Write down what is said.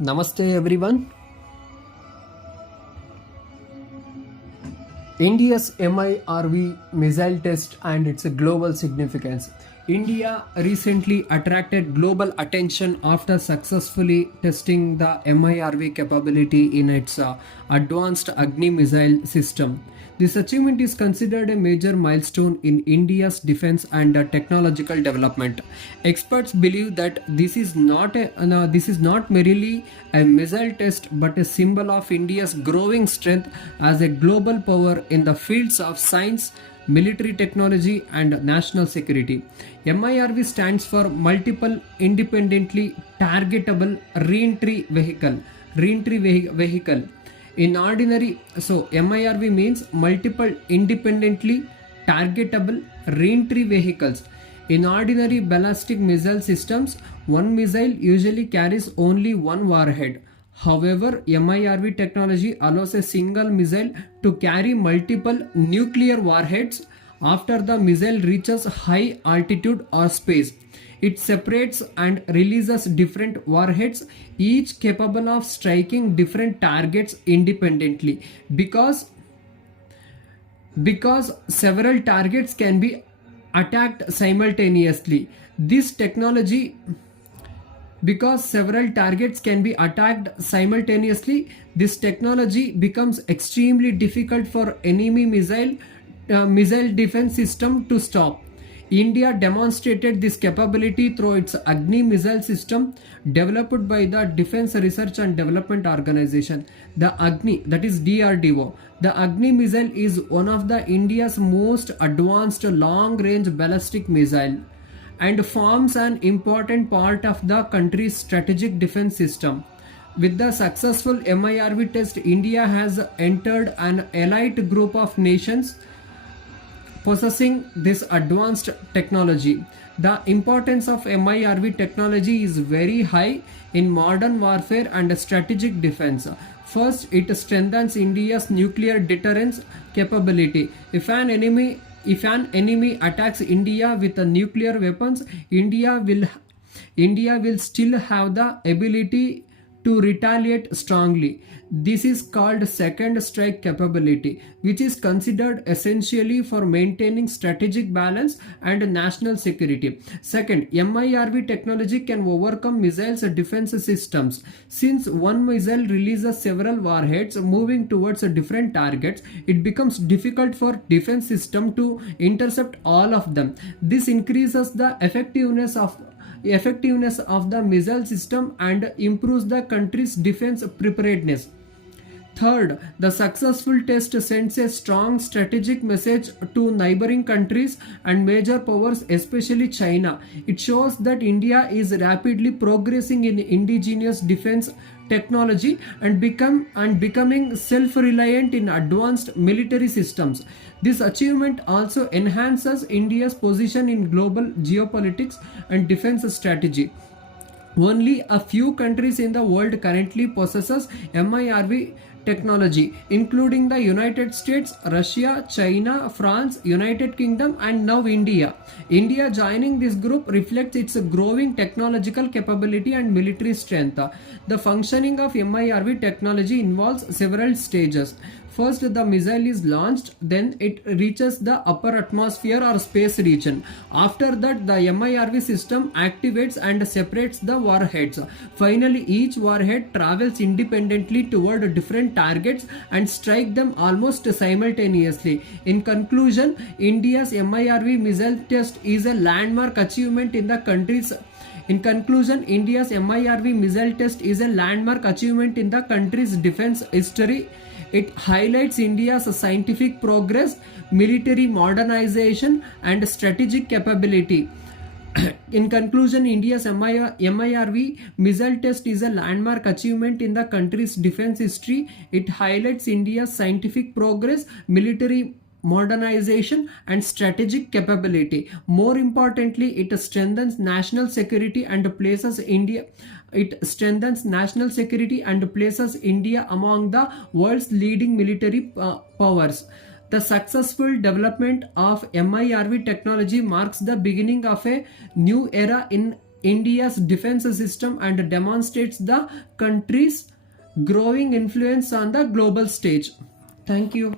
Namaste everyone. India's MIRV missile test and its global significance. India recently attracted global attention after successfully testing the MIRV capability in its advanced Agni missile system. This achievement is considered a major milestone in India's defense and technological development. Experts believe that this is not merely a missile test but a symbol of India's growing strength as a global power in the fields of science, military technology, and national security. MIRV stands for Multiple Independently Targetable Reentry Vehicle. Vehicle. In ordinary, so MIRV means multiple independently targetable reentry vehicles. In ordinary ballistic missile systems, one missile usually carries only one warhead. However, MIRV technology allows a single missile to carry multiple nuclear warheads after the missile reaches high altitude or space. It separates and releases different warheads, each capable of striking different targets independently. Because several targets can be attacked simultaneously. This technology because several targets can be attacked simultaneously, this technology becomes extremely difficult for enemy missile defense system to stop. India demonstrated this capability through its Agni missile system developed by the Defense Research and Development Organization. The Agni, that is DRDO. The Agni missile is one of the India's most advanced long-range ballistic missile and forms an important part of the country's strategic defense system. With the successful MIRV test, India has entered an elite group of nations possessing this advanced technology. The importance of MIRV technology is very high in modern warfare and strategic defense. First, it strengthens India's nuclear deterrence capability. If an enemy attacks India with nuclear weapons, India will still have the ability to retaliate strongly. This is called second strike capability, which is considered essentially for maintaining strategic balance and national security. Second, MIRV technology can overcome missiles defense systems. Since one missile releases several warheads moving towards different targets, it becomes difficult for defense system to intercept all of them. This increases the effectiveness of the missile system and improves the country's defense preparedness. Third, the successful test sends a strong strategic message to neighboring countries and major powers, especially China. It shows that India is rapidly progressing in indigenous defense technology and becoming self-reliant in advanced military systems. This achievement also enhances India's position in global geopolitics and defense strategy. Only a few countries in the world currently possesses MIRV technology, including the United States, Russia, China, France, United Kingdom, and now India. India joining this group reflects its growing technological capability and military strength. The functioning of MIRV technology involves several stages. First, the missile is launched, then it reaches the upper atmosphere or space region. After that, the MIRV system activates and separates the warheads. Finally, each warhead travels independently toward different targets and strike them almost simultaneously. In conclusion, India's MIRV missile test is a landmark achievement in the country's India's MIRV missile test is a landmark achievement in the country's defense history. It highlights India's scientific progress, military modernization, and strategic capability. In conclusion, India's MIRV missile test is a landmark achievement in the country's defense history. It highlights India's scientific progress, military modernization, and strategic capability. More importantly, it strengthens national security and places India among the world's leading military powers. The successful development of MIRV technology marks the beginning of a new era in India's defense system and demonstrates the country's growing influence on the global stage. Thank you.